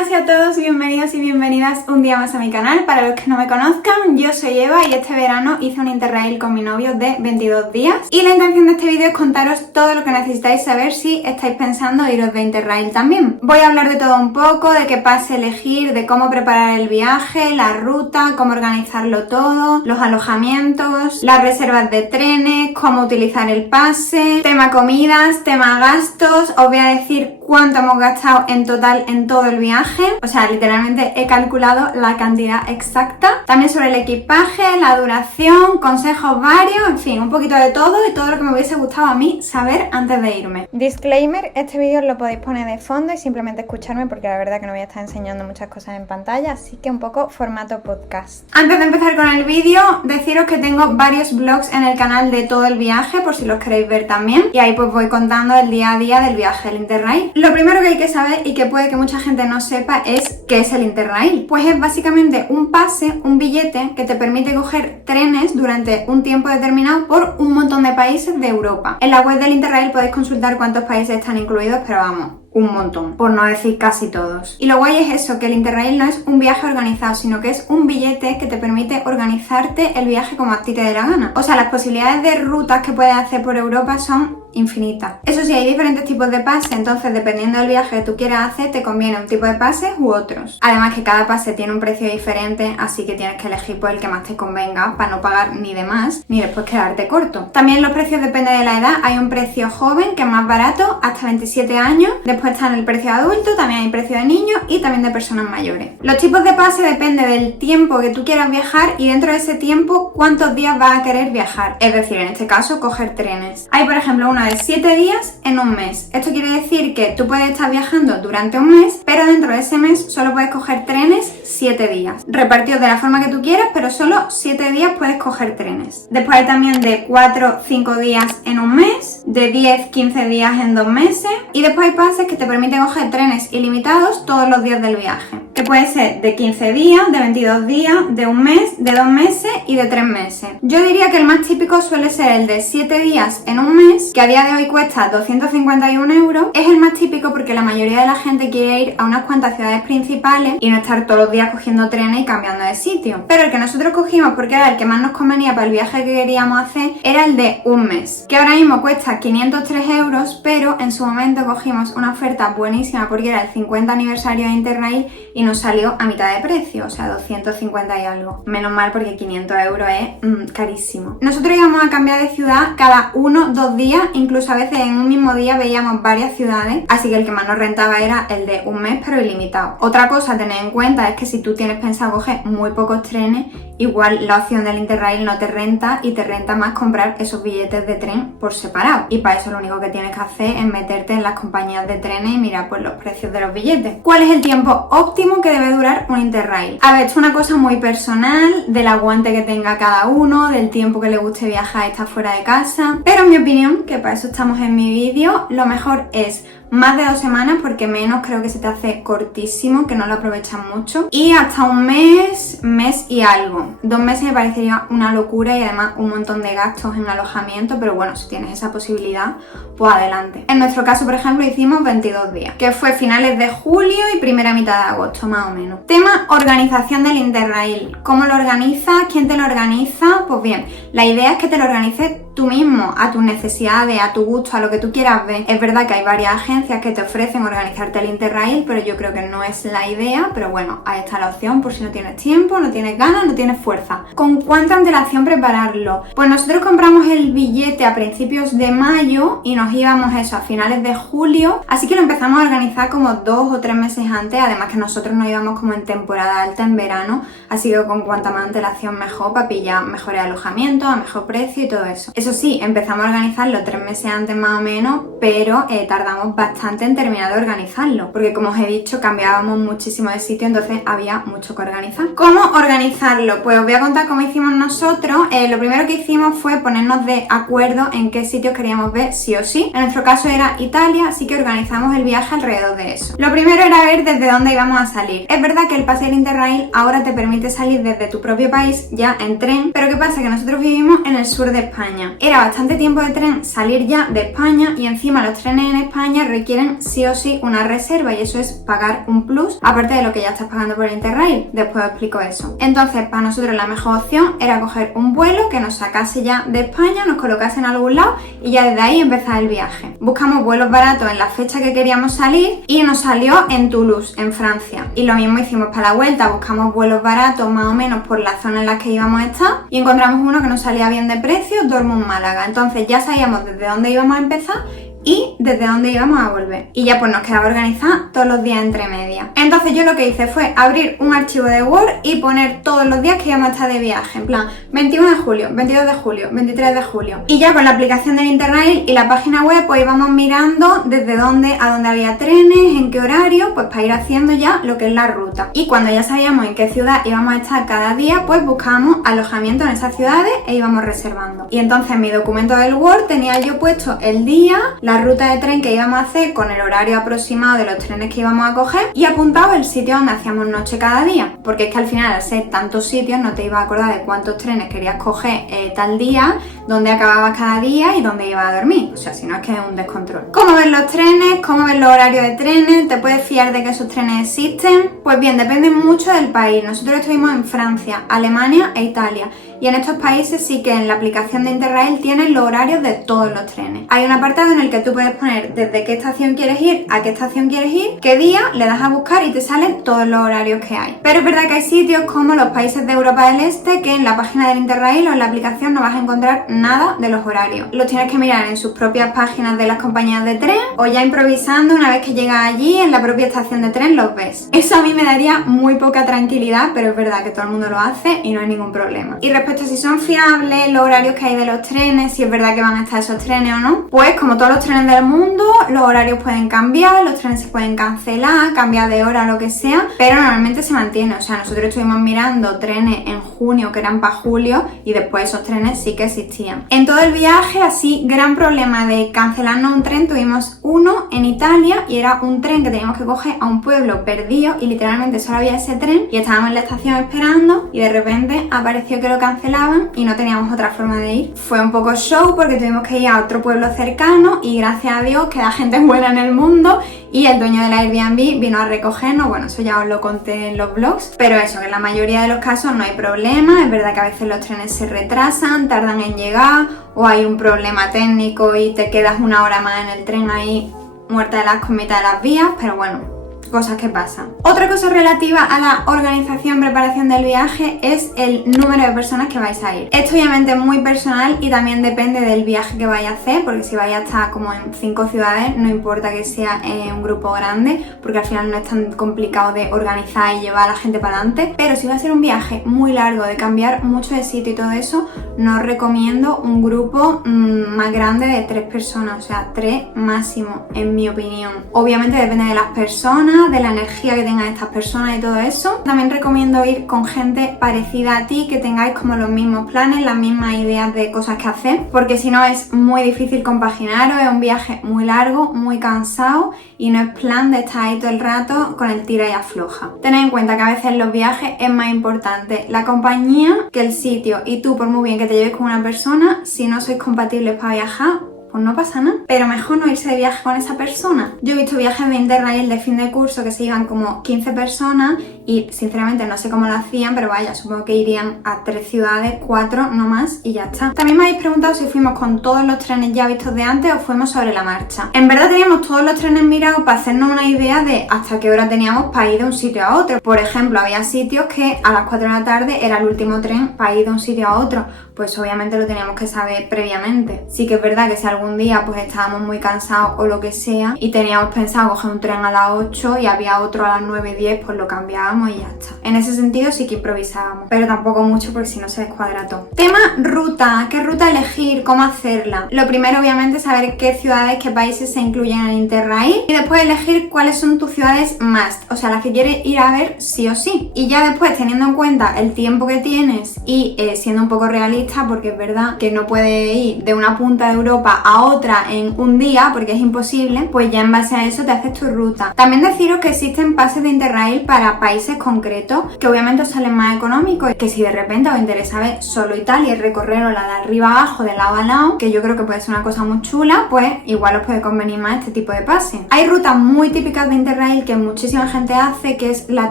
todas y a todos, bienvenidos y bienvenidas un día más a mi canal. Para los que no me conozcan, yo soy Eva y este verano hice un Interrail con mi novio de 22 días. Y la intención de este vídeo es contaros todo lo que necesitáis saber si estáis pensando iros de Interrail también. Voy a hablar de todo un poco, de qué pase elegir, de cómo preparar el viaje, la ruta, cómo organizarlo todo, los alojamientos, las reservas de trenes, cómo utilizar el pase, tema comidas, tema gastos. Os voy a decir cuánto hemos gastado en total en todo el viaje, o sea, literalmente he calculado la cantidad exacta. También sobre el equipaje, la duración, consejos varios, en fin, un poquito de todo y todo lo que me hubiese gustado a mí saber antes de irme. Disclaimer, este vídeo os lo podéis poner de fondo y simplemente escucharme porque la verdad que no voy a estar enseñando muchas cosas en pantalla, así que un poco formato podcast. Antes de empezar con el vídeo, deciros que tengo varios vlogs en el canal de todo el viaje, por si los queréis ver también, y ahí pues voy contando el día a día del viaje del Interrail. Lo primero que hay que saber y que puede que mucha gente no sepa es qué es el Interrail. Pues es básicamente un pase, un billete que te permite coger trenes durante un tiempo determinado por un montón de países de Europa. En la web del Interrail podéis consultar cuántos países están incluidos, pero vamos, un montón, por no decir casi todos. Y lo guay es eso, que el Interrail no es un viaje organizado, sino que es un billete que te permite organizarte el viaje como a ti te dé la gana. O sea, las posibilidades de rutas que puedes hacer por Europa son infinitas. Eso sí, hay diferentes tipos de pase, entonces dependiendo del viaje que tú quieras hacer, te conviene un tipo de pase u otros. Además que cada pase tiene un precio diferente, así que tienes que elegir por el que más te convenga para no pagar ni de más, ni después quedarte corto. También los precios dependen de la edad, hay un precio joven que es más barato, hasta 27 años, después está en el precio de adulto, también hay precio de niños y también de personas mayores. Los tipos de pase dependen del tiempo que tú quieras viajar y dentro de ese tiempo cuántos días vas a querer viajar, es decir, en este caso coger trenes. Hay por ejemplo una de 7 días en un mes. Esto quiere decir que tú puedes estar viajando durante un mes, pero dentro de ese mes solo puedes coger trenes 7 días, repartidos de la forma que tú quieras, pero solo 7 días puedes coger trenes. Después hay también de 4-5 días en un mes, de 10-15 días en 2 meses, y después hay pases que te permiten coger trenes ilimitados todos los días del viaje, que puede ser de 15 días, de 22 días, de un mes, de 2 meses y de 3 meses. Yo diría que el más típico suele ser el de 7 días en un mes, que a día de hoy cuesta 251 €. Es el más típico porque la mayoría de la gente quiere ir a unas cuantas ciudades principales y no estar todos los días cogiendo trenes y cambiando de sitio. Pero el que nosotros cogimos, porque era el que más nos convenía para el viaje que queríamos hacer, era el de un mes, que ahora mismo cuesta 503 €, pero en su momento cogimos una oferta buenísima porque era el 50 aniversario de Interrail y nos salió a mitad de precio, o sea, 250 y algo. Menos mal porque 500 € es carísimo. Nosotros íbamos a cambiar de ciudad cada 1-2 días, incluso a veces en un mismo día veíamos varias ciudades, así que el que más nos rentaba era el de un mes pero ilimitado. Otra cosa a tener en cuenta es que si tú tienes pensado coger muy pocos trenes, igual la opción del Interrail no te renta y te renta más comprar esos billetes de tren por separado. Y para eso lo único que tienes que hacer es meterte en las compañías de trenes y mirar pues los precios de los billetes. ¿Cuál es el tiempo óptimo que debe durar un Interrail? A ver, esto es una cosa muy personal, del aguante que tenga cada uno, del tiempo que le guste viajar y estar fuera de casa, pero en mi opinión, que para eso estamos en mi vídeo, lo mejor es más de 2 semanas, porque menos creo que se te hace cortísimo, que no lo aprovechas mucho, y hasta un mes, mes y algo. 2 meses me parecería una locura y además un montón de gastos en alojamiento, pero bueno, si tienes esa posibilidad, pues adelante. En nuestro caso, por ejemplo, hicimos 22 días, que fue finales de julio y primera mitad de agosto, más o menos. Tema organización del Interrail. ¿Cómo lo organizas? ¿Quién te lo organiza? Pues bien, la idea es que te lo organices tú mismo, a tus necesidades, a tu gusto, a lo que tú quieras ver. Es verdad que hay varias agencias que te ofrecen organizarte el Interrail, pero yo creo que no es la idea, pero bueno, ahí está la opción por si no tienes tiempo, no tienes ganas, no tienes fuerza. ¿Con cuánta antelación prepararlo? Pues nosotros compramos el billete a principios de mayo y nos íbamos eso a finales de julio, así que lo empezamos a organizar como 2 o 3 meses antes, además que nosotros nos íbamos como en temporada alta en verano, así que con cuanta más antelación mejor para pillar mejores alojamientos, a mejor precio y todo eso. Eso sí, empezamos a organizarlo 3 meses antes más o menos, pero tardamos bastante en terminar de organizarlo, porque como os he dicho, cambiábamos muchísimo de sitio, entonces había mucho que organizar. ¿Cómo organizarlo? Pues os voy a contar cómo hicimos nosotros. Lo primero que hicimos fue ponernos de acuerdo en qué sitios queríamos ver sí o sí. En nuestro caso era Italia, así que organizamos el viaje alrededor de eso. Lo primero era ver desde dónde íbamos a salir. Es verdad que el pase del Interrail ahora te permite salir desde tu propio país ya en tren, pero ¿qué pasa? Que nosotros vivimos en el sur de España. era bastante tiempo de tren salir ya de España y encima los trenes en España requieren sí o sí una reserva y eso es pagar un plus, aparte de lo que ya estás pagando por el Interrail. Después os explico eso. Entonces, para nosotros la mejor opción era coger un vuelo que nos sacase ya de España, nos colocase en algún lado y ya desde ahí empezar el viaje. Buscamos vuelos baratos en la fecha que queríamos salir y nos salió en Toulouse, en Francia. Y lo mismo hicimos para la vuelta, buscamos vuelos baratos más o menos por la zona en la que íbamos a estar y encontramos uno que nos salía bien de precio, Dortmund-Málaga. Entonces ya sabíamos desde dónde íbamos a empezar y desde dónde íbamos a volver. Y ya pues nos quedaba organizar todos los días entre medias. Entonces yo lo que hice fue abrir un archivo de Word y poner todos los días que íbamos a estar de viaje. En plan, 21 de julio, 22 de julio, 23 de julio. Y ya con la aplicación del Interrail y la página web pues íbamos mirando desde dónde a dónde había trenes, en qué horario, pues para ir haciendo ya lo que es la ruta. Y cuando ya sabíamos en qué ciudad íbamos a estar cada día, pues buscábamos alojamiento en esas ciudades e íbamos reservando. Y entonces en mi documento del Word tenía yo puesto el día, la ruta de tren que íbamos a hacer con el horario aproximado de los trenes que íbamos a coger y apuntado el sitio donde hacíamos noche cada día, porque es que al final al ser tantos sitios no te ibas a acordar de cuántos trenes querías coger tal día, dónde acababas cada día y dónde ibas a dormir, o sea, si no es que es un descontrol. ¿Cómo ver los trenes? ¿Cómo ver los horarios de trenes? ¿Te puedes fiar de que esos trenes existen? Pues bien, depende mucho del país. Nosotros estuvimos en Francia, Alemania e Italia. Y en estos países sí que en la aplicación de Interrail tienes los horarios de todos los trenes. Hay un apartado en el que tú puedes poner desde qué estación quieres ir, a qué estación quieres ir, qué día, le das a buscar y te salen todos los horarios que hay. Pero es verdad que hay sitios como los países de Europa del Este que en la página del Interrail o en la aplicación no vas a encontrar nada de los horarios. Los tienes que mirar en sus propias páginas de las compañías de tren o ya improvisando una vez que llegas allí en la propia estación de tren los ves. Eso a mí me daría muy poca tranquilidad, pero es verdad que todo el mundo lo hace y no hay ningún problema. Y respecto a si son fiables, los horarios que hay de los trenes, si es verdad que van a estar esos trenes o no, pues como todos los trenes del mundo, los horarios pueden cambiar, los trenes se pueden cancelar, cambiar de hora, lo que sea, pero normalmente se mantiene. O sea, nosotros estuvimos mirando trenes en junio que eran para julio y después esos trenes sí que existían. En todo el viaje, así, gran problema de cancelarnos un tren, tuvimos uno en Italia y era un tren que teníamos que coger a un pueblo perdido y literalmente solo había ese tren y estábamos en la estación esperando y de repente apareció que lo cancelaban y no teníamos otra forma de ir. Fue un poco show porque tuvimos que ir a otro pueblo cercano y gracias a Dios queda gente buena en el mundo y el dueño del Airbnb vino a recogernos. Bueno, eso ya os lo conté en los vlogs, pero eso, que en la mayoría de los casos no hay problema. Es verdad que a veces los trenes se retrasan, tardan en llegar o hay un problema técnico y te quedas una hora más en el tren ahí muerta de asco en mitad de las vías, pero bueno, cosas que pasan. Otra cosa relativa a la organización, preparación del viaje es el número de personas que vais a ir. Esto obviamente es muy personal y también depende del viaje que vais a hacer, porque si vais a estar como en 5 ciudades, no importa que sea un grupo grande, porque al final no es tan complicado de organizar y llevar a la gente para adelante. Pero si va a ser un viaje muy largo, de cambiar mucho de sitio y todo eso, no os recomiendo un grupo más grande de 3 personas, o sea, 3 máximo, en mi opinión. Obviamente depende de las personas, de la energía que tengan estas personas y todo eso. También recomiendo ir con gente parecida a ti, que tengáis como los mismos planes, las mismas ideas de cosas que hacer, porque si no es muy difícil compaginaros, es un viaje muy largo, muy cansado y no es plan de estar ahí todo el rato con el tira y afloja. Tened en cuenta que a veces en los viajes es más importante la compañía que el sitio y tú, por muy bien que te lleves con una persona, si no sois compatibles para viajar, pues no pasa nada, pero mejor no irse de viaje con esa persona. Yo he visto viajes de Interrail de fin de curso que se iban como 15 personas y sinceramente no sé cómo lo hacían, pero vaya, supongo que irían a 3 ciudades, 4 no más y ya está. También me habéis preguntado si fuimos con todos los trenes ya vistos de antes o fuimos sobre la marcha. En verdad teníamos todos los trenes mirados para hacernos una idea de hasta qué hora teníamos para ir de un sitio a otro. Por ejemplo, había sitios que a las 4 de la tarde era el último tren para ir de un sitio a otro, pues obviamente lo teníamos que saber previamente. Sí que es verdad que si algún día pues estábamos muy cansados o lo que sea y teníamos pensado coger un tren a las 8 y había otro a las 9:10, pues lo cambiábamos y ya está. En ese sentido sí que improvisábamos, pero tampoco mucho porque si no se descuadra todo. Tema ruta, ¿qué ruta elegir? ¿Cómo hacerla? Lo primero obviamente es saber qué ciudades, qué países se incluyen en Interrail y después elegir cuáles son tus ciudades must, o sea las que quieres ir a ver sí o sí. Y ya después, teniendo en cuenta el tiempo que tienes y siendo un poco realista, porque es verdad que no puedes ir de una punta de Europa a otra en un día, porque es imposible, pues ya en base a eso te haces tu ruta. También deciros que existen pases de Interrail para países concretos, que obviamente os salen más económicos, que si de repente os interesa ver solo Italia y recorrerosla de arriba abajo, de lado a lado, que yo creo que puede ser una cosa muy chula, pues igual os puede convenir más este tipo de pase. Hay rutas muy típicas de Interrail que muchísima gente hace, que es la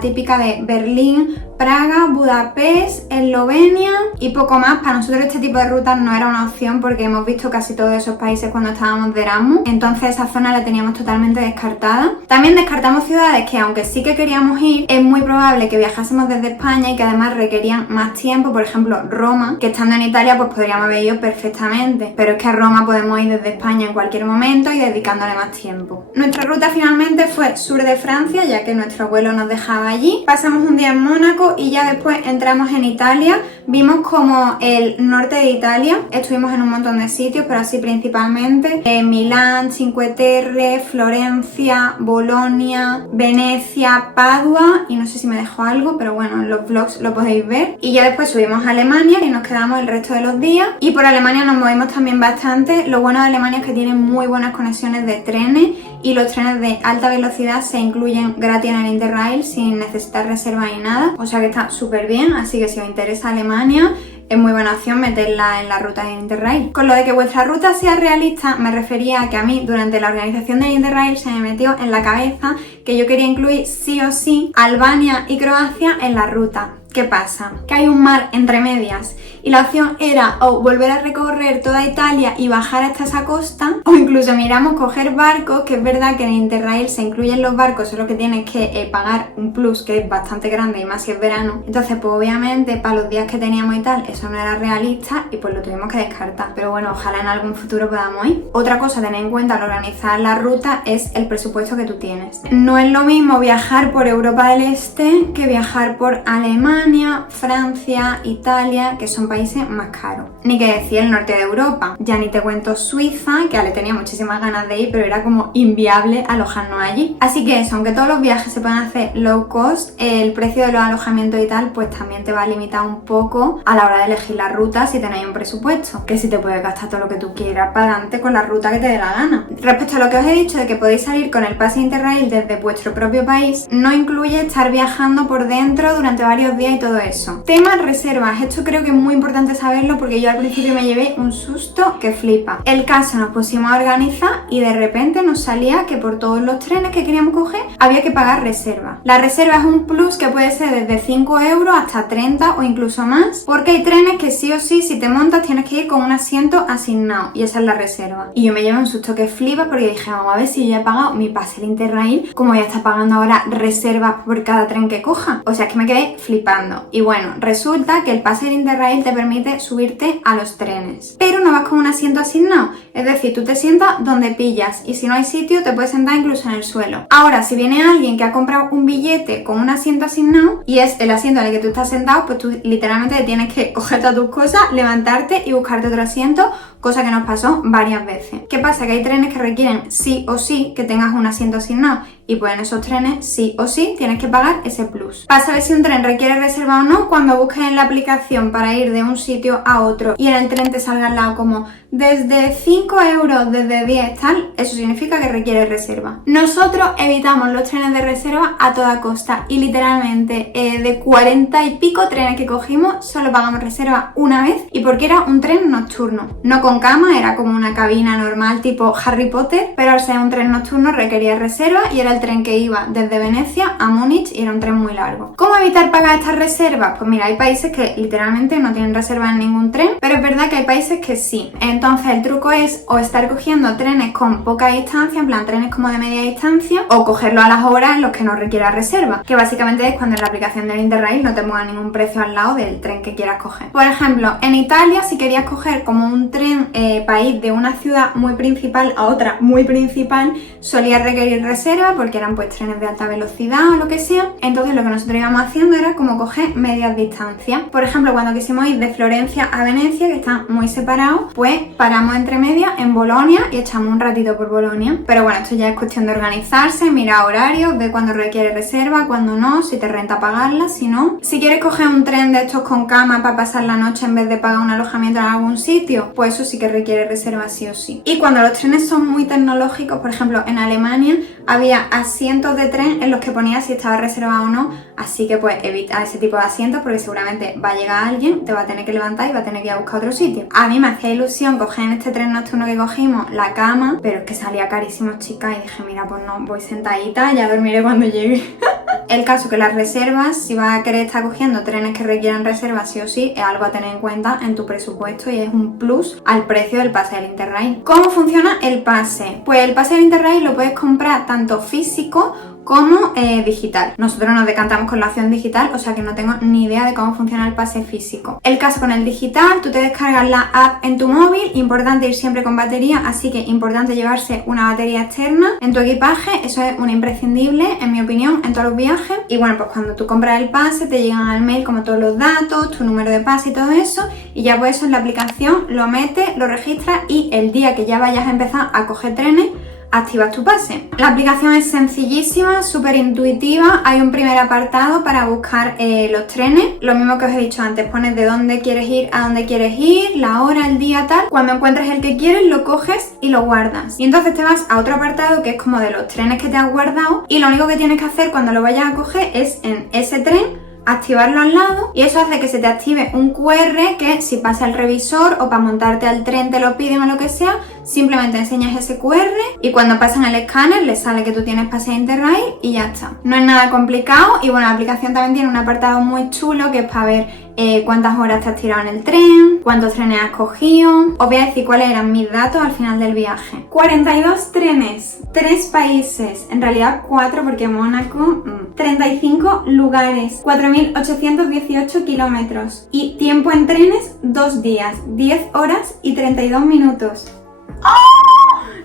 típica de Berlín, Praga, Budapest, Eslovenia y poco más. Para nosotros este tipo de rutas no era una opción porque hemos visto casi todos esos países cuando estábamos de Erasmus, entonces esa zona la teníamos totalmente descartada. También descartamos ciudades que, aunque sí que queríamos ir, es muy probable que viajásemos desde España y que además requerían más tiempo. Por ejemplo, Roma, que estando en Italia pues podríamos haber ido perfectamente, pero es que a Roma podemos ir desde España en cualquier momento y dedicándole más tiempo. Nuestra ruta finalmente fue sur de Francia, ya que nuestro abuelo nos dejaba allí. Pasamos un día en Mónaco y ya después entramos en Italia. Vimos como el norte de Italia, estuvimos en un montón de sitios, pero así principalmente Milán, Cinque Terre, Florencia, Bolonia, Venecia, Padua y no sé si me dejo algo, pero bueno, en los vlogs lo podéis ver. Y ya después subimos a Alemania y nos quedamos el resto de los días, y por Alemania nos movimos también bastante. Lo bueno de Alemania es que tiene muy buenas conexiones de trenes y los trenes de alta velocidad se incluyen gratis en el Interrail sin necesitar reserva ni nada, o sea que está súper bien. Así que si os interesa Alemania, es muy buena opción meterla en la ruta de Interrail. Con lo de que vuestra ruta sea realista, me refería a que a mí durante la organización del Interrail se me metió en la cabeza que yo quería incluir sí o sí Albania y Croacia en la ruta. ¿Qué pasa? Que hay un mar entre medias y la opción era o volver a recorrer toda Italia y bajar hasta esa costa, o incluso miramos coger barcos, que es verdad que en Interrail se incluyen los barcos, solo que tienes que pagar un plus que es bastante grande y más si es verano. Entonces pues obviamente para los días que teníamos y tal eso no era realista y pues lo tuvimos que descartar, pero bueno, ojalá en algún futuro podamos ir. Otra cosa a tener en cuenta al organizar la ruta es el presupuesto que tú tienes. No es lo mismo viajar por Europa del Este que viajar por Alemania, Francia, Italia, que son países más caros. Ni que decir el norte de Europa, ya ni te cuento Suiza, que Ale tenía muchísimas ganas de ir, pero era como inviable alojarnos allí. Así que eso, aunque todos los viajes se pueden hacer low cost, el precio de los alojamientos y tal, pues también te va a limitar un poco a la hora de elegir la ruta si tenéis un presupuesto, que si te puedes gastar todo lo que tú quieras para adelante con la ruta que te dé la gana. Respecto a lo que os he dicho de que podéis salir con el pase Interrail desde vuestro propio país, no incluye estar viajando por dentro durante varios días y todo eso. Tema reservas, esto creo que es muy importante saberlo porque yo al principio me llevé un susto que flipa. El caso, nos pusimos a organizar y de repente nos salía que por todos los trenes que queríamos coger había que pagar reserva. La reserva es un plus que puede ser desde 5 euros hasta 30 o incluso más, porque hay trenes que sí o sí, si te montas tienes que ir con un asiento asignado y esa es la reserva. Y yo me llevé un susto que flipa porque dije, vamos a ver si yo he pagado mi pase el Interrail, como ya está pagando ahora reservas por cada tren que coja. O sea, es que me quedé flipando. Y bueno, resulta que el pase del Interrail te permite subirte a los trenes, pero no vas con un asiento asignado, es decir, tú te sientas donde pillas y si no hay sitio te puedes sentar incluso en el suelo. Ahora, si viene alguien que ha comprado un billete con un asiento asignado y es el asiento en el que tú estás sentado, pues tú literalmente tienes que coger todas tus cosas, levantarte y buscarte otro asiento, cosa que nos pasó varias veces. ¿Qué pasa? Que hay trenes que requieren sí o sí que tengas un asiento asignado y pues en esos trenes sí o sí tienes que pagar ese plus. Para saber si un tren requiere reserva o no, cuando busques en la aplicación para ir de un sitio a otro y en el tren te salga al lado como desde 5 euros, desde 10 tal, eso significa que requiere reserva. Nosotros evitamos los trenes de reserva a toda costa y literalmente de 40 y pico trenes que cogimos solo pagamos reserva una vez y porque era un tren nocturno, no con cama, era como una cabina normal tipo Harry Potter, pero al ser un tren nocturno requería reserva y era el tren que iba desde Venecia a Múnich y era un tren muy largo. ¿Cómo evitar pagar estas reservas? Pues mira, hay países que literalmente no tienen reserva en ningún tren, pero es verdad que hay países que sí. Entonces el truco es o estar cogiendo trenes con poca distancia, en plan trenes como de media distancia, o cogerlo a las horas en los que no requiera reserva, que básicamente es cuando en la aplicación del Interrail no te ponga ningún precio al lado del tren que quieras coger. Por ejemplo, en Italia, si querías coger como un tren para ir de una ciudad muy principal a otra muy principal, solía requerir reserva porque eran pues trenes de alta velocidad o lo que sea. Entonces lo que nosotros íbamos haciendo era como coger medias distancias. Por ejemplo, cuando quisimos ir de Florencia a Venecia, que están muy separados, pues paramos entre medias media en Bolonia y echamos un ratito por Bolonia. Pero bueno, esto ya es cuestión de organizarse, mirar horarios, ver cuándo requiere reserva, cuándo no, si te renta pagarla, si no. Si quieres coger un tren de estos con cama para pasar la noche en vez de pagar un alojamiento en algún sitio, pues eso sí que requiere reserva sí o sí. Y cuando los trenes son muy tecnológicos, por ejemplo en Alemania había asientos de tren en los que ponía si estaba reservado o no, así que pues evita ese tipo de asientos porque seguramente va a llegar alguien, te va a tener que levantar y va a tener que ir a buscar otro sitio. A mí me hacía ilusión coger en este tren nocturno que cogimos la cama, pero es que salía carísimo, chica, y dije, mira, pues no, voy sentadita, ya dormiré cuando llegue. El caso que las reservas, si vas a querer estar cogiendo trenes que requieran reservas sí o sí, es algo a tener en cuenta en tu presupuesto y es un plus al precio del pase del Interrail. ¿Cómo funciona el pase? Pues el pase del Interrail lo puedes comprar tanto físico como digital. Nosotros nos decantamos con la opción digital, o sea que no tengo ni idea de cómo funciona el pase físico. El caso con el digital, tú te descargas la app en tu móvil, importante ir siempre con batería, así que importante llevarse una batería externa en tu equipaje, eso es un imprescindible en mi opinión en todos los viajes. Y bueno, pues cuando tú compras el pase te llegan al mail como todos los datos, tu número de pase y todo eso, y ya pues eso en la aplicación lo metes, lo registras y el día que ya vayas a empezar a coger trenes, activas tu pase. La aplicación es sencillísima, súper intuitiva, hay un primer apartado para buscar los trenes, lo mismo que os he dicho antes, pones de dónde quieres ir a dónde quieres ir, la hora, el día, tal. Cuando encuentres el que quieres lo coges y lo guardas. Y entonces te vas a otro apartado que es como de los trenes que te has guardado y lo único que tienes que hacer cuando lo vayas a coger es en ese tren activarlo al lado y eso hace que se te active un QR que si pasa el revisor o para montarte al tren te lo piden o lo que sea, simplemente enseñas ese QR y cuando pasan el escáner le sale que tú tienes pase Interrail y ya está. No es nada complicado y bueno, la aplicación también tiene un apartado muy chulo que es para ver cuántas horas te has tirado en el tren, cuántos trenes has cogido. Os voy a decir cuáles eran mis datos al final del viaje. 42 trenes, 3 países, en realidad 4 porque Mónaco, 35 lugares, 4.818 kilómetros y tiempo en trenes 2 días, 10 horas y 32 minutos.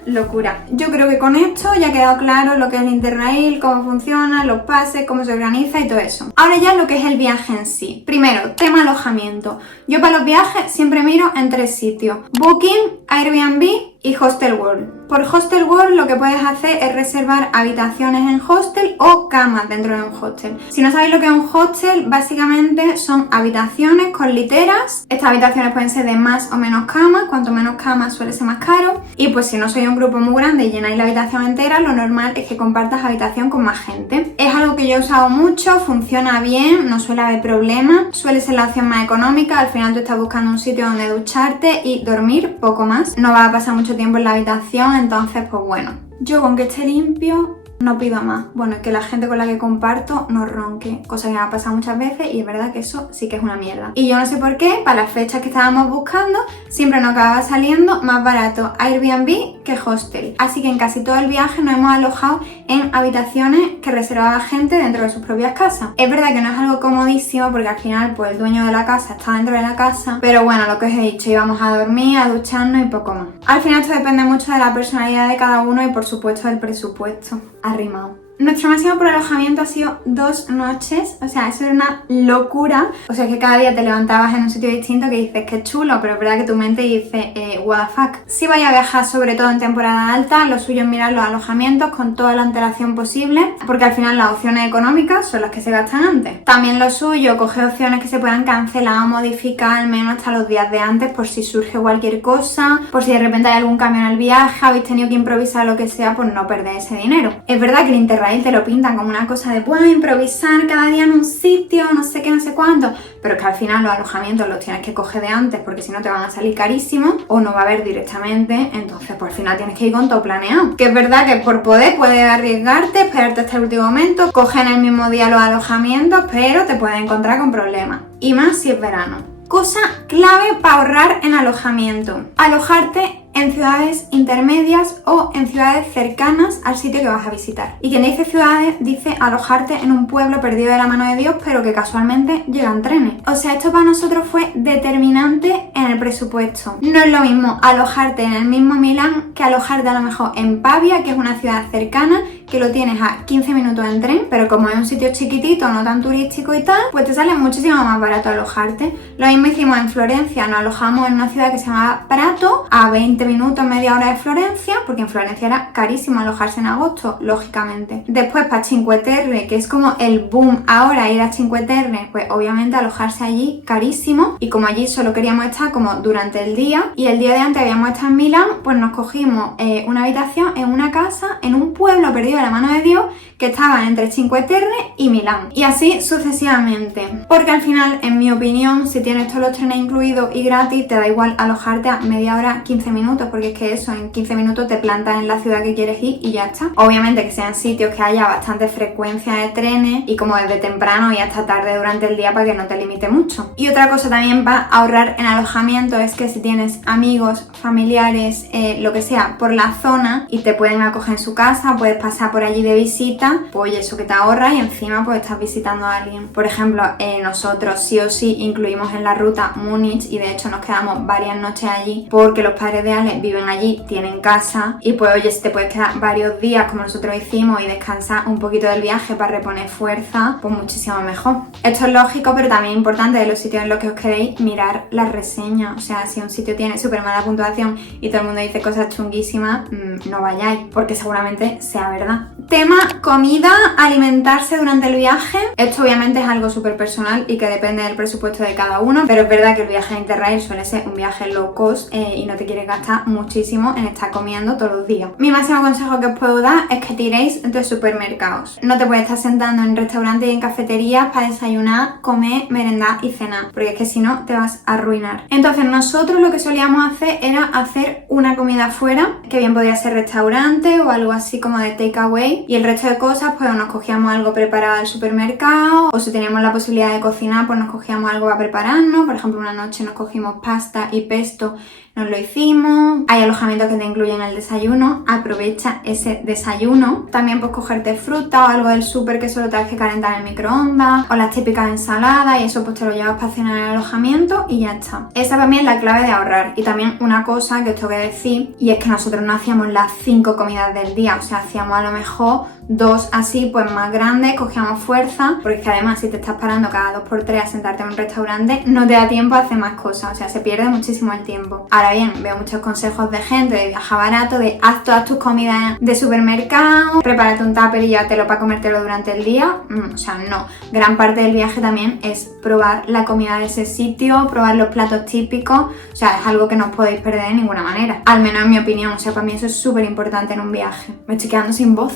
Locura. Yo creo que con esto ya ha quedado claro lo que es el Interrail, cómo funciona, los pases, cómo se organiza y todo eso. Ahora ya lo que es el viaje en sí. Primero, tema alojamiento. Yo para los viajes siempre miro en 3 sitios: Booking, Airbnb y Hostel World. Por Hostel World lo que puedes hacer es reservar habitaciones en hostel o camas dentro de un hostel. Si no sabéis lo que es un hostel, básicamente son habitaciones con literas. Estas habitaciones pueden ser de más o menos camas, cuanto menos camas suele ser más caro. Y pues si no sois un grupo muy grande y llenáis la habitación entera, lo normal es que compartas habitación con más gente. Es algo que yo he usado mucho, funciona bien, no suele haber problemas, suele ser la opción más económica. Al final tú estás buscando un sitio donde ducharte y dormir, poco más. No vas a pasar mucho tiempo en la habitación, entonces pues bueno, yo con que esté limpio no pido más. Bueno, que la gente con la que comparto no ronque, cosa que me ha pasado muchas veces y es verdad que eso sí que es una mierda. Y yo no sé por qué, para las fechas que estábamos buscando, siempre nos acababa saliendo más barato Airbnb que hostel. Así que en casi todo el viaje nos hemos alojado en habitaciones que reservaba gente dentro de sus propias casas. Es verdad que no es algo comodísimo porque al final pues el dueño de la casa está dentro de la casa, pero bueno, lo que os he dicho, íbamos a dormir, a ducharnos y poco más. Al final esto depende mucho de la personalidad de cada uno y por supuesto del presupuesto. Arrimado. Nuestro máximo por alojamiento ha sido 2 noches, o sea, eso era una locura. O sea, que cada día te levantabas en un sitio distinto que dices que chulo, pero es verdad que tu mente dice, what the fuck. Si vais a viajar sobre todo en temporada alta, lo suyo es mirar los alojamientos con toda la antelación posible, porque al final las opciones económicas son las que se gastan antes. También lo suyo, coger opciones que se puedan cancelar o modificar al menos hasta los días de antes por si surge cualquier cosa, por si de repente hay algún cambio en el viaje, habéis tenido que improvisar lo que sea, pues no perder ese dinero. Es verdad que el Interrail te lo pintan como una cosa de puedes improvisar cada día en un sitio, no sé qué, no sé cuánto, pero es que al final los alojamientos los tienes que coger de antes porque si no te van a salir carísimos o no va a haber directamente, entonces pues al final tienes que ir con todo planeado. Que es verdad que por poder puedes arriesgarte, esperarte hasta el último momento, coger en el mismo día los alojamientos, pero te puedes encontrar con problemas, y más si es verano. Cosa clave para ahorrar en alojamiento: alojarte en ciudades intermedias o en ciudades cercanas al sitio que vas a visitar. Y quien dice ciudades, dice alojarte en un pueblo perdido de la mano de Dios, pero que casualmente llegan trenes. O sea, esto para nosotros fue determinante en el presupuesto. No es lo mismo alojarte en el mismo Milán que alojarte a lo mejor en Pavia, que es una ciudad cercana, que lo tienes a 15 minutos en tren, pero como es un sitio chiquitito, no tan turístico y tal, pues te sale muchísimo más barato alojarte. Lo mismo hicimos en Florencia, nos alojamos en una ciudad que se llama Prato, a 20 minutos, media hora de Florencia, porque en Florencia era carísimo alojarse en agosto, lógicamente. Después para Cinque Terre, que es como el boom ahora ir a Cinque Terre, pues obviamente alojarse allí carísimo, y como allí solo queríamos estar como durante el día, y el día de antes habíamos estado en Milán, pues nos cogimos una habitación en una casa, en un pueblo perdido de la mano de Dios, que estaba entre Cinque Terre y Milán. Y así sucesivamente. Porque al final, en mi opinión, si tienes todos los trenes incluidos y gratis, te da igual alojarte a media hora, 15 minutos, porque es que eso, en 15 minutos te plantas en la ciudad que quieres ir y ya está. Obviamente que sean sitios que haya bastante frecuencia de trenes y como desde temprano y hasta tarde durante el día para que no te limite mucho. Y otra cosa también para ahorrar en alojamiento es que si tienes amigos, familiares, lo que sea, por la zona y te pueden acoger en su casa, puedes pasar por allí de visita, pues oye, eso que te ahorras y encima pues estás visitando a alguien. Por ejemplo, nosotros sí o sí incluimos en la ruta Múnich y de hecho nos quedamos varias noches allí porque los padres de Ale viven allí, tienen casa y pues oye, si te puedes quedar varios días como nosotros hicimos y descansar un poquito del viaje para reponer fuerza, pues muchísimo mejor. Esto es lógico, pero también importante de los sitios en los que os queréis mirar las reseñas. O sea, si un sitio tiene súper mala puntuación y todo el mundo dice cosas chunguísimas, no vayáis porque seguramente sea verdad. Tema comida, alimentarse durante el viaje. Esto obviamente es algo súper personal y que depende del presupuesto de cada uno, pero es verdad que el viaje de Interrail suele ser un viaje low cost y no te quieres gastar muchísimo en estar comiendo todos los días. Mi máximo consejo que os puedo dar es que tiréis de supermercados. No te puedes estar sentando en restaurantes y en cafeterías para desayunar, comer, merendar y cenar, porque es que si no te vas a arruinar. Entonces nosotros lo que solíamos hacer era hacer una comida fuera, que bien podría ser restaurante o algo así como de takeaway, y el resto de cosas pues nos cogíamos algo preparado al supermercado, o si teníamos la posibilidad de cocinar pues nos cogíamos algo a prepararnos. Por ejemplo, una noche nos cogimos pasta y pesto, nos lo hicimos. Hay alojamientos que te incluyen el desayuno, aprovecha ese desayuno. También puedes cogerte fruta o algo del súper que solo tienes que calentar en el microondas, o las típicas ensaladas, y eso pues te lo llevas para cenar en el alojamiento y ya está. Esa para mí es la clave de ahorrar. Y también una cosa que os tengo que decir, y es que nosotros no hacíamos las 5 comidas del día, o sea, hacíamos a lo mejor 2 así pues más grandes, cogíamos fuerza, porque es que además si te estás parando cada 2x3 a sentarte en un restaurante no te da tiempo a hacer más cosas, o sea, se pierde muchísimo el tiempo. Ahora bien, veo muchos consejos de gente de viajar barato, de haz todas tus comidas de supermercado, prepárate un tupper y llévatelo para comértelo durante el día. O sea, no. Gran parte del viaje también es probar la comida de ese sitio, probar los platos típicos, o sea, es algo que no os podéis perder de ninguna manera, al menos en mi opinión. O sea, para mí eso es súper importante en un viaje. Me estoy quedando sin voz,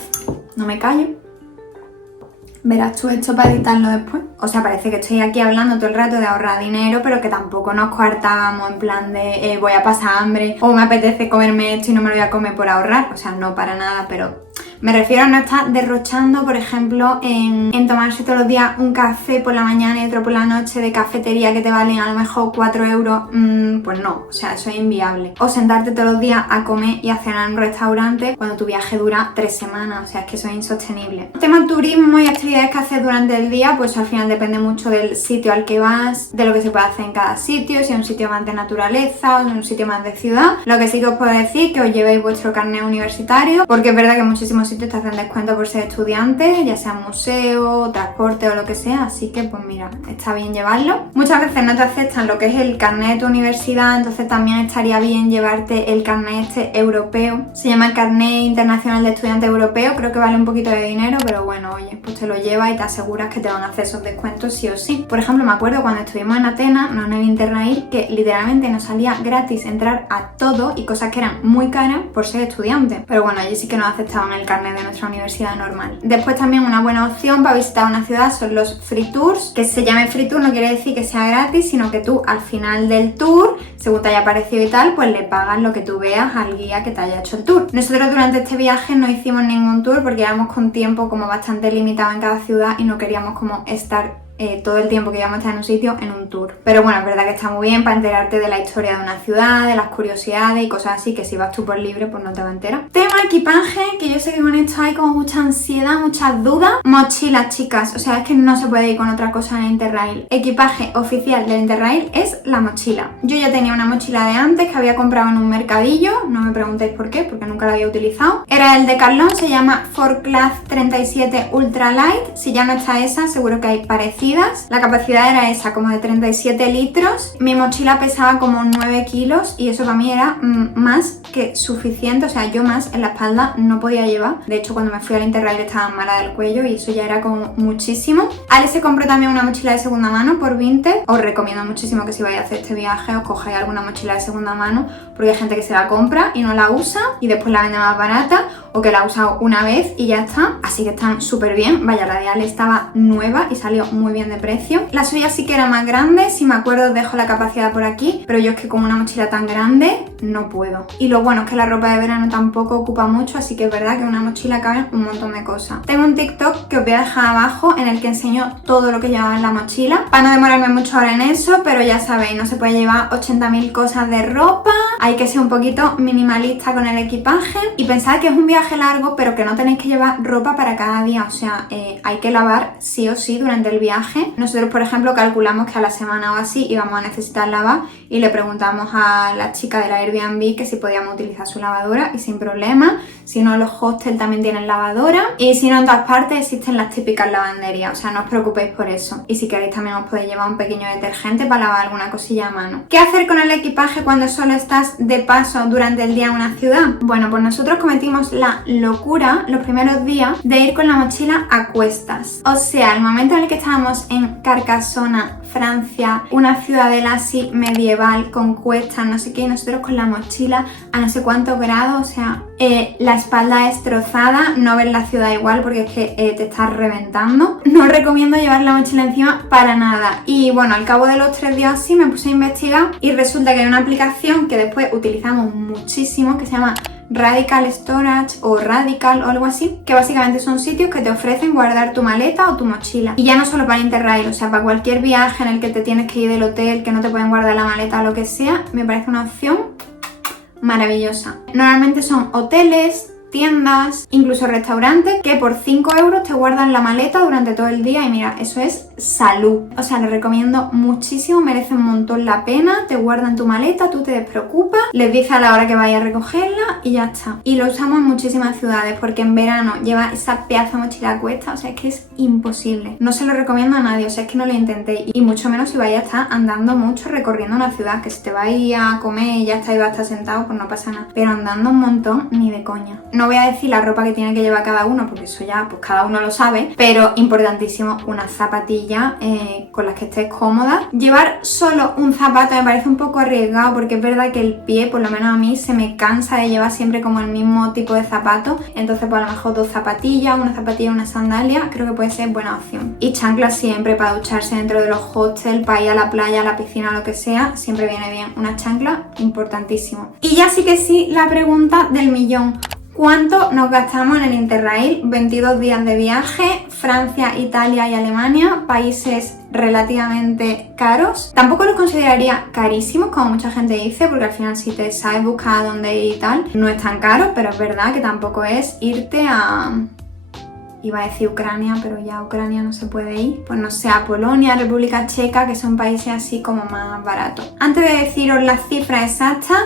no me callo. Verás tú esto para editarlo después. O sea, parece que estoy aquí hablando todo el rato de ahorrar dinero, pero que tampoco nos coartábamos en plan de voy a pasar hambre o me apetece comerme esto y no me lo voy a comer por ahorrar. O sea, no para nada, pero me refiero a no estar derrochando, por ejemplo, en tomarse todos los días un café por la mañana y otro por la noche de cafetería que te valen a lo mejor 4 euros. Pues no, o sea, eso es inviable. O sentarte todos los días a comer y a cenar en un restaurante cuando tu viaje dura 3 semanas, o sea, es que eso es insostenible. El tema turismo y actividades que haces durante el día, pues al final depende mucho del sitio al que vas, de lo que se puede hacer en cada sitio, si es un sitio más de naturaleza o un sitio más de ciudad. Lo que sí que os puedo decir es que os llevéis vuestro carnet universitario, porque es verdad que muchísimos sitios te hacen descuento por ser estudiante, ya sea museo, transporte o lo que sea, así que pues mira, está bien llevarlo. Muchas veces no te aceptan lo que es el carnet de tu universidad, entonces también estaría bien llevarte el carnet este europeo. Se llama el carnet internacional de estudiante europeo, creo que vale un poquito de dinero, pero bueno, oye, pues te lo llevas y te aseguras que te van a hacer esos descuentos sí o sí. Por ejemplo, me acuerdo cuando estuvimos en Atenas, no en el Interrail, que literalmente nos salía gratis entrar a todo y cosas que eran muy caras por ser estudiante, pero bueno, allí sí que nos aceptaban el carnet de nuestra universidad normal. Después también una buena opción para visitar una ciudad son los free tours. Que se llame free tour no quiere decir que sea gratis, sino que tú al final del tour, según te haya parecido y tal, pues le pagas lo que tú veas al guía que te haya hecho el tour. Nosotros durante este viaje no hicimos ningún tour porque íbamos con tiempo como bastante limitado en cada ciudad y no queríamos como estar todo el tiempo que íbamos a estar en un sitio en un tour. Pero bueno, es verdad que está muy bien para enterarte de la historia de una ciudad, de las curiosidades y cosas así, que si vas tú por libre pues no te va a enterar. Tema equipaje, que yo sé que con esto hay como mucha ansiedad, muchas dudas. Mochilas, chicas, o sea, es que no se puede ir con otra cosa en el Interrail. Equipaje oficial del Interrail es la mochila. Yo ya tenía una mochila de antes que había comprado en un mercadillo, no me preguntéis por qué, porque nunca la había utilizado. Era el Decathlon, se llama 4Class 37 Ultra Light. Si ya no está esa, seguro que hay parecidas. La capacidad era esa, como de 37 litros. Mi mochila pesaba como 9 kilos y eso para mí era más que suficiente. O sea, yo más en la espalda no podía llevar. De hecho, cuando me fui al Interrail estaba mala del cuello y eso ya era como muchísimo. Ale se compró también una mochila de segunda mano por Vinted. Os recomiendo muchísimo que si vais a hacer este viaje os cojáis alguna mochila de segunda mano, porque hay gente que se la compra y no la usa y después la vende más barata, o que la ha usado una vez y ya está. Así que están súper bien. Vaya, la de Ale estaba nueva y salió muy bien de precio. La suya sí que era más grande, si me acuerdo os dejo la capacidad por aquí, pero yo es que con una mochila tan grande no puedo. Y lo bueno es que la ropa de verano tampoco ocupa mucho, así que es verdad que en una mochila caben un montón de cosas. Tengo un TikTok que os voy a dejar abajo en el que enseño todo lo que llevaba en la mochila, para no demorarme mucho ahora en eso, pero ya sabéis, no se puede llevar 80.000 cosas de ropa, hay que ser un poquito minimalista con el equipaje y pensad que es un viaje largo, pero que no tenéis que llevar ropa para cada día, o sea, hay que lavar sí o sí durante el viaje. Nosotros, por ejemplo, calculamos que a la semana o así íbamos a necesitar lavar y le preguntamos a la chica de la Airbnb que si podíamos utilizar su lavadora y sin problema. Si no, los hostels también tienen lavadora y si no, en todas partes existen las típicas lavanderías, o sea, no os preocupéis por eso. Y si queréis también os podéis llevar un pequeño detergente para lavar alguna cosilla a mano. ¿Qué hacer con el equipaje cuando solo estás de paso durante el día en una ciudad? Bueno, pues nosotros cometimos la locura los primeros días de ir con la mochila a cuestas. O sea, el momento en el que estábamos en Carcassona, Francia, una ciudadela así medieval con cuestas, no sé qué, y nosotros con la mochila a no sé cuántos grados, o sea, la espalda destrozada, no ver la ciudad igual porque es que te estás reventando. No os recomiendo llevar la mochila encima para nada. Y bueno, al cabo de los 3 días así me puse a investigar y resulta que hay una aplicación que después utilizamos muchísimo que se llama Radical Storage o Radical o algo así, que básicamente son sitios que te ofrecen guardar tu maleta o tu mochila. Y ya no solo para Interrail, o sea, para cualquier viaje en el que te tienes que ir del hotel, que no te pueden guardar la maleta o lo que sea, me parece una opción maravillosa. Normalmente son hoteles, tiendas, incluso restaurantes que por 5 euros te guardan la maleta durante todo el día y mira, eso es salud. O sea, lo recomiendo muchísimo, merece un montón la pena, te guardan tu maleta, tú te despreocupas, les dices a la hora que vayas a recogerla y ya está. Y lo usamos en muchísimas ciudades porque en verano lleva esa pedazo de mochila a cuesta, o sea, es que es imposible. No se lo recomiendo a nadie, o sea, es que no lo intentéis y mucho menos si vais a estar andando mucho recorriendo una ciudad, que si te vais a comer y ya estáis y vas a estar sentado, pues no pasa nada. Pero andando un montón, ni de coña. No voy a decir la ropa que tiene que llevar cada uno, porque eso ya pues cada uno lo sabe, pero importantísimo, unas zapatillas con las que estés cómoda. Llevar solo un zapato me parece un poco arriesgado porque es verdad que el pie, por lo menos a mí, se me cansa de llevar siempre como el mismo tipo de zapato, entonces pues a lo mejor 2 zapatillas, una zapatilla y una sandalia, creo que puede ser buena opción. Y chanclas siempre para ducharse dentro de los hostels, para ir a la playa, a la piscina, lo que sea, siempre viene bien una chancla, importantísimo. Y ya sí que sí, la pregunta del millón. ¿Cuánto nos gastamos en el Interrail? 22 días de viaje, Francia, Italia y Alemania, países relativamente caros. Tampoco los consideraría carísimos, como mucha gente dice, porque al final si te sabes buscar dónde ir y tal, no es tan caro, pero es verdad que tampoco es irte a... Iba a decir Ucrania, pero ya a Ucrania no se puede ir. Pues no sé, a Polonia, República Checa, que son países así como más baratos. Antes de deciros las cifras exactas,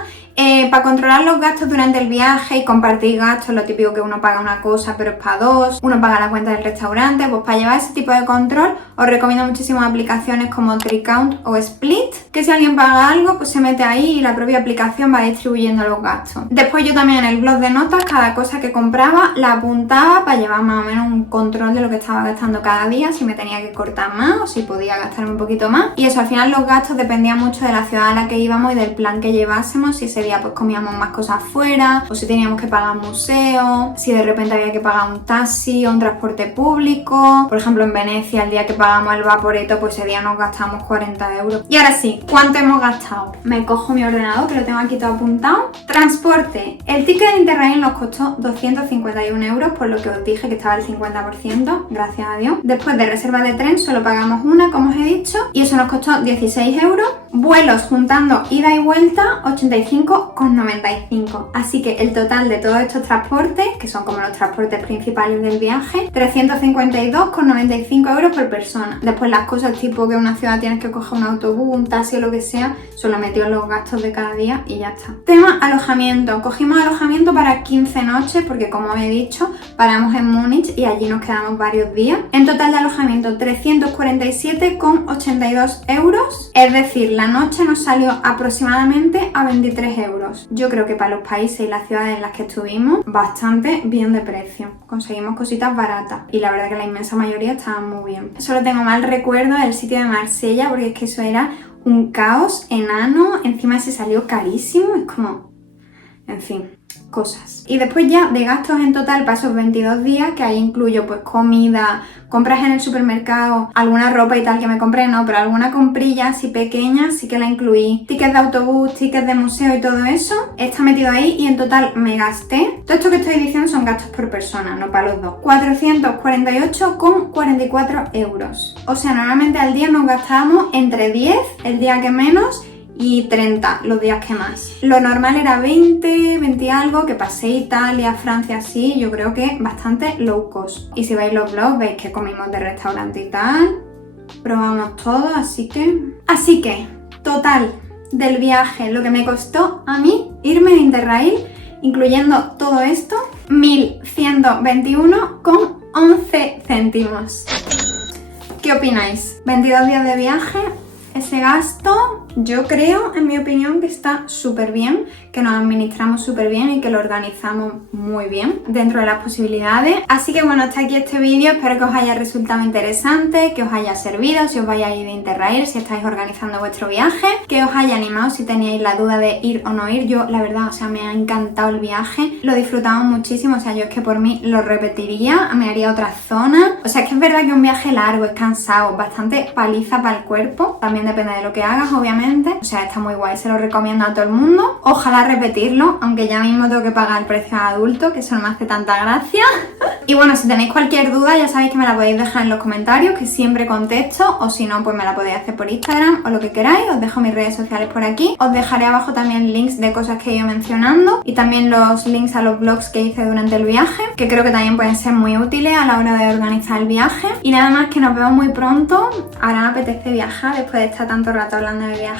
para controlar los gastos durante el viaje y compartir gastos, lo típico que uno paga una cosa pero es para dos, uno paga la cuenta del restaurante, pues para llevar ese tipo de control os recomiendo muchísimo aplicaciones como Tricount o Split, que si alguien paga algo pues se mete ahí y la propia aplicación va distribuyendo los gastos. Después yo también en el blog de notas cada cosa que compraba la apuntaba para llevar más o menos un control de lo que estaba gastando cada día, si me tenía que cortar más o si podía gastarme un poquito más, y eso, al final los gastos dependían mucho de la ciudad a la que íbamos y del plan que llevásemos, si se día pues comíamos más cosas fuera, o si teníamos que pagar museo, si de repente había que pagar un taxi o un transporte público. Por ejemplo, en Venecia, el día que pagamos el Vaporetto, pues ese día nos gastamos 40 euros. Y ahora sí, ¿cuánto hemos gastado? Me cojo mi ordenador, que lo tengo aquí todo apuntado. Transporte. El ticket de Interrail nos costó 251 euros, por lo que os dije que estaba el 50%, gracias a Dios. Después de reserva de tren solo pagamos una, como os he dicho, y eso nos costó 16 euros. Vuelos juntando ida y vuelta, 85,95. Así que el total de todos estos transportes, que son como los transportes principales del viaje, 352,95 euros por persona. Después las cosas tipo que en una ciudad tienes que coger un autobús, un taxi o lo que sea, solo metió los gastos de cada día y ya está. Tema alojamiento. Cogimos alojamiento para 15 noches porque, como he dicho, paramos en Múnich y allí nos quedamos varios días. En total de alojamiento 347,82 euros, es decir, la noche nos salió aproximadamente a 23 euros. Yo creo que para los países y las ciudades en las que estuvimos, bastante bien de precio. Conseguimos cositas baratas y la verdad que la inmensa mayoría estaban muy bien. Solo tengo mal recuerdo del sitio de Marsella porque es que eso era un caos enano, encima se salió carísimo, es como... en fin, cosas. Y después ya de gastos en total para esos 22 días, que ahí incluyo pues comida, compras en el supermercado, alguna ropa y tal que me compré, no, pero alguna comprilla así pequeña sí que la incluí. Tickets de autobús, tickets de museo y todo eso, está metido ahí y en total me gasté, todo esto que estoy diciendo son gastos por persona, no para los dos, 448,44 euros. O sea, normalmente al día nos gastábamos entre 10, el día que menos, y 30 los días que más. Lo normal era 20 y algo, que pasé Italia, Francia así, yo creo que bastante low cost. Y si veis los vlogs veis que comimos de restaurante y tal, probamos todo, así que total del viaje, lo que me costó a mí irme de Interrail, incluyendo todo esto, 1.121,11 céntimos. ¿Qué opináis? 22 días de viaje, ese gasto, yo creo, en mi opinión, que está súper bien, que nos administramos súper bien y que lo organizamos muy bien dentro de las posibilidades. Así que bueno, hasta aquí este vídeo, espero que os haya resultado interesante, que os haya servido, si os vais a ir de Interrail, si estáis organizando vuestro viaje, que os haya animado si teníais la duda de ir o no ir. Yo, la verdad, o sea, me ha encantado el viaje, lo disfrutamos muchísimo, o sea, yo es que por mí lo repetiría, me haría otra zona. O sea, es que es verdad que un viaje largo, es cansado, bastante paliza para el cuerpo, también depende de lo que hagas, obviamente. O sea, está muy guay, se lo recomiendo a todo el mundo. Ojalá repetirlo, aunque ya mismo tengo que pagar el precio de adulto, que eso no me hace tanta gracia. Y bueno, si tenéis cualquier duda, ya sabéis que me la podéis dejar en los comentarios, que siempre contesto, o si no, pues me la podéis hacer por Instagram o lo que queráis. Os dejo mis redes sociales por aquí. Os dejaré abajo también links de cosas que he ido mencionando y también los links a los vlogs que hice durante el viaje, que creo que también pueden ser muy útiles a la hora de organizar el viaje. Y nada más, que nos vemos muy pronto. Ahora me apetece viajar después de estar tanto rato hablando de viajar,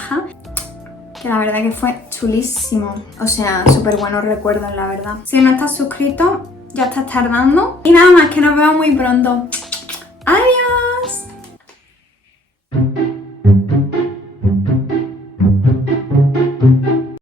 que la verdad que fue chulísimo. O sea, súper buenos recuerdos, la verdad. Si no estás suscrito, ya estás tardando. Y nada más, que nos vemos muy pronto. ¡Adiós!